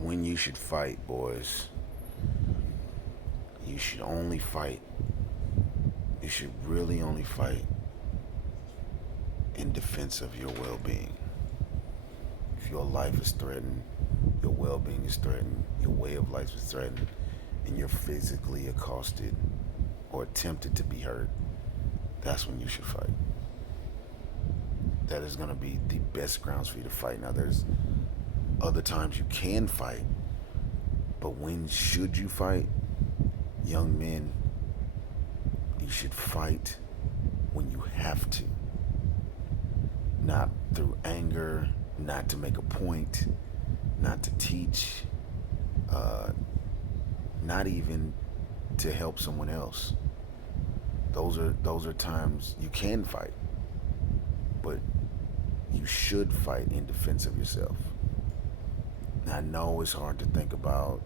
When you should fight, boys, you should only fight. You should really only fight in defense of your well being. If your life is threatened, your well being is threatened, your way of life is threatened, and you're physically accosted or attempted to be hurt, that's when you should fight. That is going to be the best grounds for you to fight. Now, there's other times you can fight, but when should you fight? Young men, you should fight when you have to, not through anger, not to make a point, not to teach, uh, not even to help someone else. Those are times you can fight, but you should fight in defense of yourself. Now, I know it's hard to think about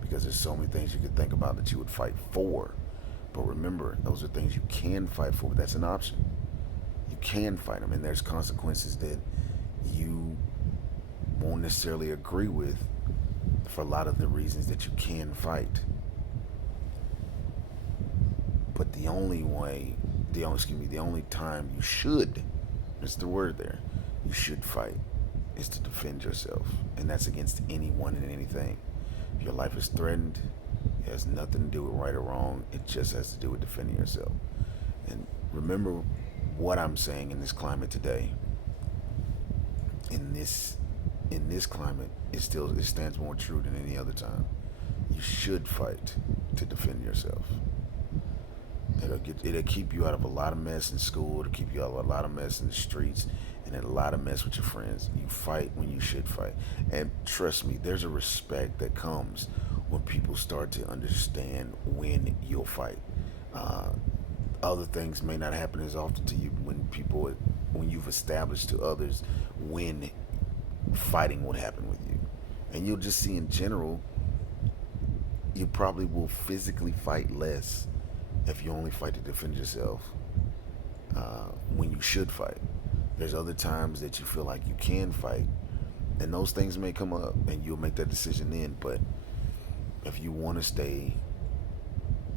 because there's so many things you could think about that you would fight for. But remember, those are things you can fight for. But that's an option. You can fight them, and there's consequences that you won't necessarily agree with for a lot of the reasons that you can fight. But the only way, the only time you should, that's the word there, you should fight is to defend yourself, and that's against anyone and anything. If your life is threatened, it has nothing to do with right or wrong. It just has to do with defending yourself. And remember what I'm saying in this climate today. In this climate, it stands more true than any other time. You should fight to defend yourself. It'll keep you out of a lot of mess in school. It'll keep you out of a lot of mess in the streets, and a lot of mess with your friends. You fight when you should fight, and trust me, there's a respect that comes when people start to understand when you'll fight. Uh, Other things may not happen as often to you when you've established to others when fighting would happen with you, and you'll just see in general, you probably will physically fight less if you only fight to defend yourself when you should fight. There's other times that you feel like you can fight, and those things may come up, and you'll make that decision then. But if you want to stay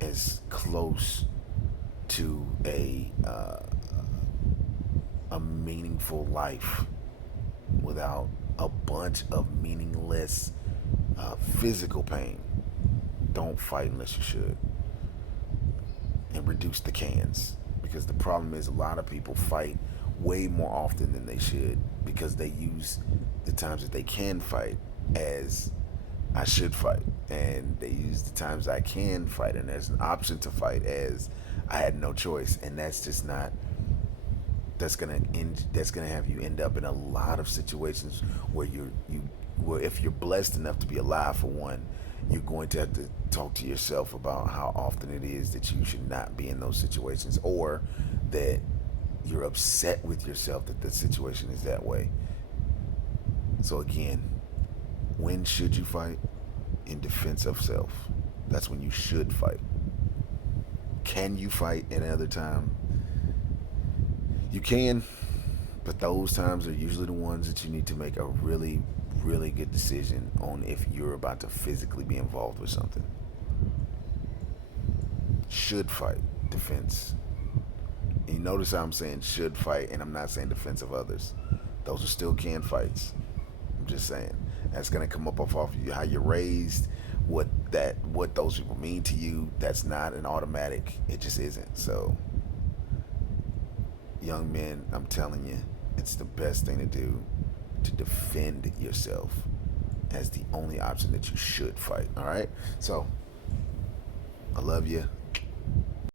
as close to a meaningful life without a bunch of meaningless physical pain, don't fight unless you should, and reduce the cans, because the problem is a lot of people fight way more often than they should because they use the times that they can fight as I should fight, and they use the times I can fight and there's an option to fight as I had no choice. And that's just not, that's gonna have you end up in a lot of situations where where if you're blessed enough to be alive, for one, you're going to have to talk to yourself about how often it is that you should not be in those situations, or that you're upset with yourself that the situation is that way. So again, when should you fight? In defense of self. That's when you should fight. Can you fight at another time? You can, but those times are usually the ones that you need to make a really, really good decision on if you're about to physically be involved with something. Should fight, defense. And you notice how I'm saying should fight, and I'm not saying defense of others. Those are still can fights. I'm just saying that's gonna come up off of you, how you're raised, what those people mean to you. That's not an automatic. It just isn't. So, young men, I'm telling you, it's the best thing to do to defend yourself as the only option that you should fight. All right. So, I love you.